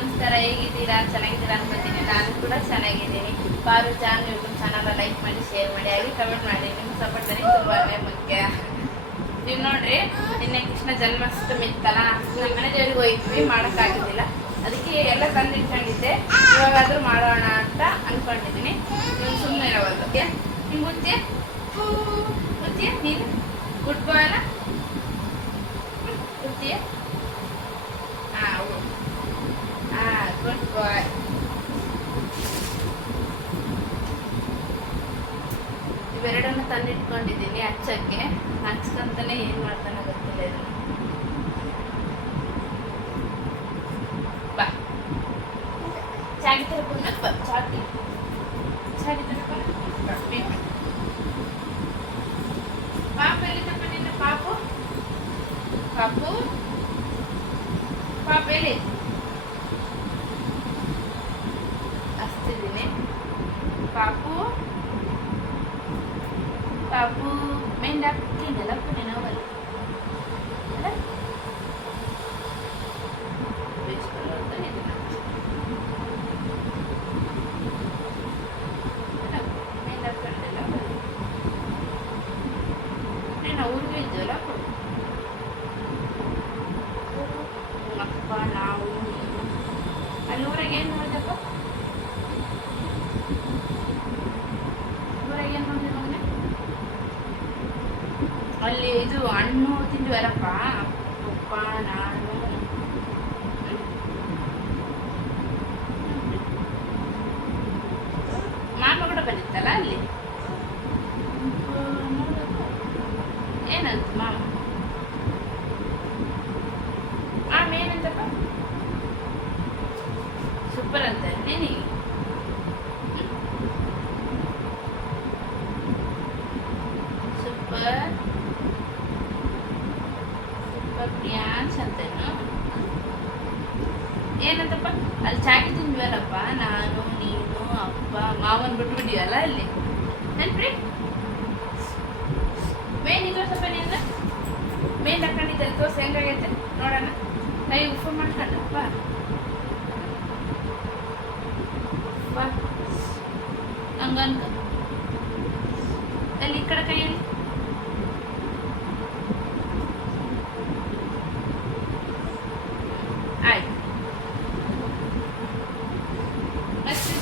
ಹೇಗಿದ್ದೀರಾ? ಚೆನ್ನಾಗಿದ್ದೀರಾ ಅನ್ಕೋತೀನಿ ನಾನು ಕೂಡ ಚೆನ್ನಾಗಿದ್ದೀನಿ. ಬಾರು ಚಾನ್ ಯೂಟ್ಯೂಬ್ ಚಾನಲ್ ಲೈಕ್ ಮಾಡಿ ಶೇರ್ ಮಾಡಿ, ಹಾಗೆ ಕಮೆಂಟ್ ಮಾಡಿ. ನಿಮ್ಮ ಸಪೋರ್ಟ್ ನನಗೆ ತುಂಬಾನೇ ಮುಖ್ಯ ನೀವು ನೋಡ್ರಿ, ನಿನ್ನೆ ಕೃಷ್ಣ ಜನ್ಮಾಷ್ಟಮಿ ಇತ್ತಲ್ಲ ನಮ್ಮ ಮನೆ ದೇವ್ರಿಗೆ ಹೋಗಿದ್ವಿ, ಮಾಡೋಕ್ಕಾಗೋದಿಲ್ಲ. ಅದಕ್ಕೆ ಎಲ್ಲ ತಂದು ಇಟ್ಕೊಂಡಿದ್ದೆ ಇವಾಗಾದ್ರೂ ಮಾಡೋಣ ಅಂತ ಅನ್ಕೊಂಡಿದ್ದೀನಿ. ನೀವು ಸುಮ್ಮನೆ ಇರೋದು ನಿಮ್ಗೆ ಗೊತ್ತೇ? ಮುಂಚೆ ನೀನು? ಗುಡ್ ಬಾಯ್ ಗೊತ್ತಿಯ ಹಾಂ ಗುಡ್ ಬಾಯ್ ಇವೆರಡನ್ನು ತಂದಿಟ್ಕೊಂಡಿದ್ದೀನಿ ಹಚ್ಚಕ್ಕೆ ಹಚ್ಕೊಂತಾನೆ ಏನು ಮಾಡ್ತಾನೆ ಗೊತ್ತಿಲ್ಲ ಇದನ್ನ ಬಾ ಚಾಗಿ ತರ್ಕೊಂಡು ಬಾ ಚಾಗಿ ಚಾಗಿ ತರ್ಕೊಂಡು ಬಾ ಬೇಗ ಪಾಪ ಎಲ್ಲಿದ್ದಪ್ಪ ನಿನ್ನ ಪಾಪು ಪಾಪು ಪಾಪ ಎಲ್ಲಿ ನಾವು ಅಲ್ಲಿ ಊರಾಗ ಏನು ನೋಡಿದಪ್ಪ ಊರಾಗ ಏನು ನೋಡಿದ ಮಗನೇ? ಅಲ್ಲಿ ಇದು ಹಣ್ಣು ತಿಂದು ಯಾರಪ್ಪ ಅಪ್ಪ, ನಾನು ಮಾಮ ಕೂಡ ಬಂದಿತ್ತಲ್ಲ ಅಲ್ಲಿ ಏನಂತ ಮಾಮ ಮಾಮ ಏನಂತಪ್ಪ ಸೂಪರ್ ಅಂತ ನೀನಿಗೆ ಸೂಪರ್ ಪ್ರಿಯಾನ್ಸ್ ಅಂತೇನು. ಏನಂತಪ್ಪ? ಅಲ್ಲಿ ಚಾಕಿ ತಿಂದ್ವಲ್ಲಪ್ಪ ನಾನು, ನೀನು, ಅಪ್ಪ, ಮಾವನ್ ಬಿಟ್ಬಿಟ್ಟಿವಲ್ಲ ಅಲ್ಲಿ. ನೆನ್ಪ್ರಿ ಮೇನ್ ಇದ್ದೋಸಪ್ಪ ನೀನು ಮೇನ್ ಹಾಕೊಂಡಿದ್ದಲ್ಲಿ ತೋರ್ಸ, ಹೆಂಗಾಗೈತೆ? ನೋಡೋಣ. ಕೈ ಉಪ ಮಾಡ್ಕೊಂಡಪ್ಪ. ಹಂಗನ್ಕ ಅಲ್ಲಿ ಈ ಕಡೆ ಕೈಯಲ್ಲಿ ಆಯ್ತು ಅಷ್ಟೇ.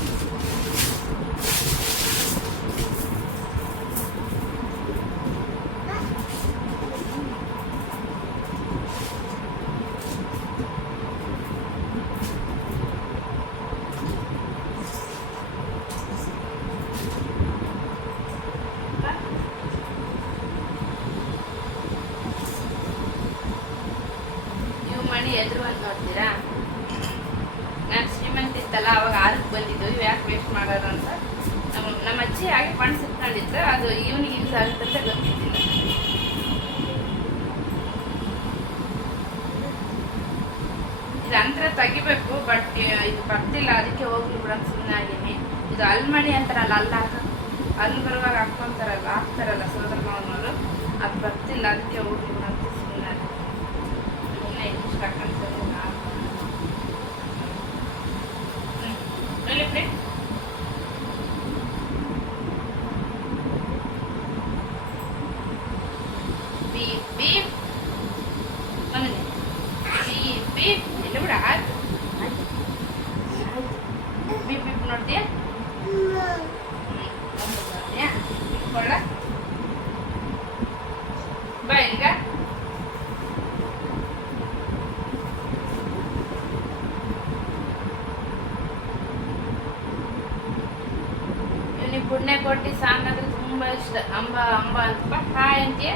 ಬಾ. ಮಾಡಿ ಎದುರು ಅಂತ ನೋಡ್ತೀರಾ? ನಾನು ಶ್ರೀಮಂತ ಇತ್ತಲ್ಲ, ಅವಾಗ ಆರಕ್ಕೆ ಬಂದಿದ್ದು ಯಾಕೆ ವೇಸ್ಟ್ ಮಾಡೋದು ಅಂತ. ನಮ್ಮ ಅಜ್ಜಿ ಹಾಗೆ ಫಂಡ್ಸ್ ಇಟ್ಕೊಂಡಿತ್ತು ಅದು ಇವನಿಗೆ ಯೂಸ್ ಅಂತ ಗೊತ್ತಿದ್ದಿಲ್ಲ ಇದು ಅಂತರ ತೆಗಿಬೇಕು ಬಟ್ ಇದು ಬರ್ತಿಲ್ಲ, ಅದಕ್ಕೆ ಹೋಗ್ಲಿ ಬಿಡ ಸುಮ್ಮನೆ ಇದು ಅಲ್ಮಣಿ ಅಂತಾರಲ್ಲ ಅಲ್ಲ ಅಲ್ಲಿ ಬರುವಾಗ ಹಾಕ್ಕೊಂತಾರಲ್ಲ ಹಾಕ್ತಾರಲ್ಲ ಸೋದರ ಮಾವನವರು ಅದು ಬರ್ತಿಲ್ಲ, ಅದಕ್ಕೆ ಹೋಗ್ಲಿ ಅಂತ ಸುಮ್ಮನೆ ಸುಮ್ಮನೆ ಇಷ್ಟು ಹಾಕೊಂತಾರೆ ಎಲ್ಲಿ ಪ್ಲೇಟ್ beep beep ಮಗನೇ beep beep ಎಲ್ಲಿ ಬಿಡ ಆಯ್ತು ಆಯ್ತು beep beep ನೋಡ್ತೀಯ ನೋಡ್ತೀಯಾ ಇಟ್ಕೊಳ್ಳ ಬಾ ಈಗ ಇವನಿಗೆ ಪುಣ್ಯ ಕೊಟ್ಟು ಸಾಂಗ್ ಅಂದ್ರೆ ತುಂಬಾ ಇಷ್ಟ. ಅಂಬ ಅಂಬ ಅಂತ ಹಾಯ್ ಅಂತೀಯ?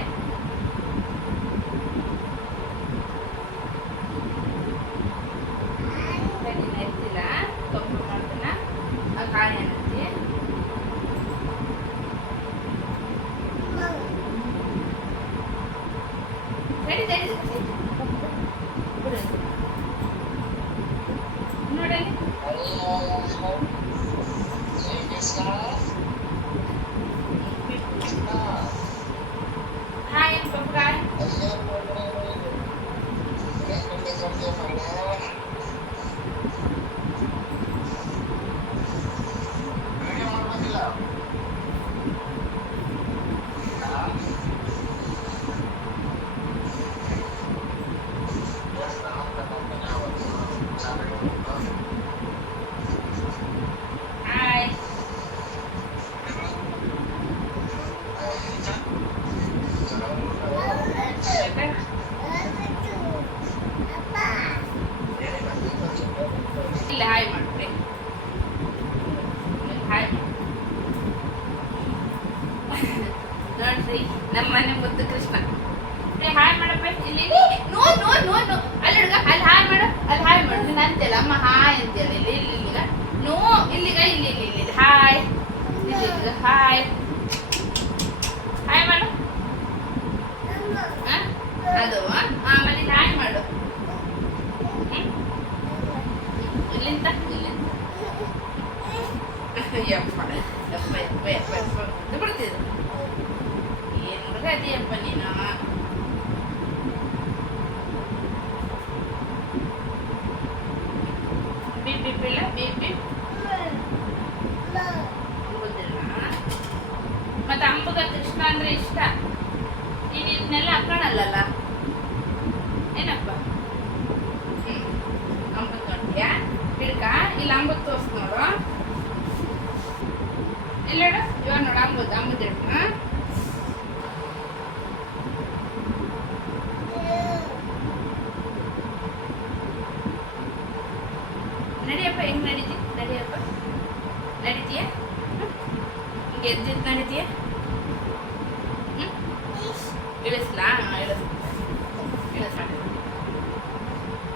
ಮಾಡ್ರಿ ಹಾಯ್ ನೋಡ್ರಿ ನಮ್ಮ ಮನೆ ಮುದ್ದು ಯಪ್ಪ ಯಪ್ಪ ಯಪ್ಪ ಯಪ್ಪ ಯಪ್ಪ ಮುದ್ದು ಬಿಡ್ತಿದ್ರು ಏನ್ ಹುಡುಗ ಅದೀಯಪ್ಪ ನೀನು ಬಿಪ್ ಬಿಪ್ ಇಲ್ಲ ಬಿಪ್ ಬಿಪ್ ಅಂಬುದಿಲ್ಲ ಮತ್ತೆ ಅಂಬುಗ ಕೃಷ್ಣ ಅಂದ್ರೆ ಇಷ್ಟ ನೀನು ಇದನ್ನೆಲ್ಲ ಹಾಕೋಣಲ್ಲಲ್ಲ ಏನಪ್ಪ ನಡಿಯಪ್ಪ ಹೆಂಗ್ ನಡೀತಿ, ನಡಿಯಪ್ಪ? ನಡೀತೀಯ? ಹಿಂಗೆ ಎದ್ದಿದ್ದು ನಡೀತೀಯ? ಹ್ಮ್? ಇಳಿಸ್ಲಾ? ಇಳಿಸ್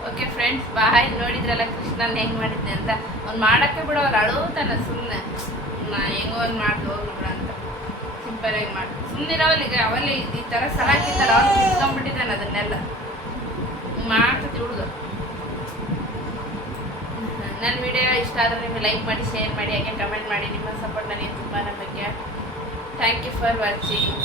ಓಕೆ ಫ್ರೆಂಡ್ಸ್ ಬಾಯ್ ನೋಡಿದ್ರಲ್ಲ ಕೃಷ್ಣನ್ ಹೆಂಗ್ ಮಾಡಿದ್ದೆ ಅಂತ. ಅವ್ನು ಮಾಡಕ್ಕೆ ಅವ್ರು ಅಳುತ್ತಾನ ಸುಮ್ಮನೆ ನಾ ಹೆಂಗೋ ಒಂದು ಮಾಡ್ದು ಹೋಗ್ಲಿ ಬಿಡ ಅಂತ. ಸಿಂಪಲ್ ಆಗಿ ಮಾಡಿ. ಸುಮ್ಮನಿರವಲ್ಲ ಈಗ ಅವಲ್ಲಿ ಈ ತರ ಸಲ ಹಾಕಿರ್ತಾರೆ ಅವ್ನು ಕಿತ್ಕೊಂಡ್ಬಿಟ್ಟಿದ್ದಾನೆ ಅದನ್ನೆಲ್ಲ. ಮಾಡ್ತತಿ ಹುಡುಗ. ನನ್ನ ವಿಡಿಯೋ ಇಷ್ಟ ಆದರೆ ನಿಮಗೆ ಲೈಕ್ ಮಾಡಿ ಶೇರ್ ಮಾಡಿ, ಹಾಗೆ ಕಮೆಂಟ್ ಮಾಡಿ. ನಿಮ್ಮ ಸಪೋರ್ಟ್ ನನಗೆ ತುಂಬ ನಂಬಿಕೆ. Thank you for watching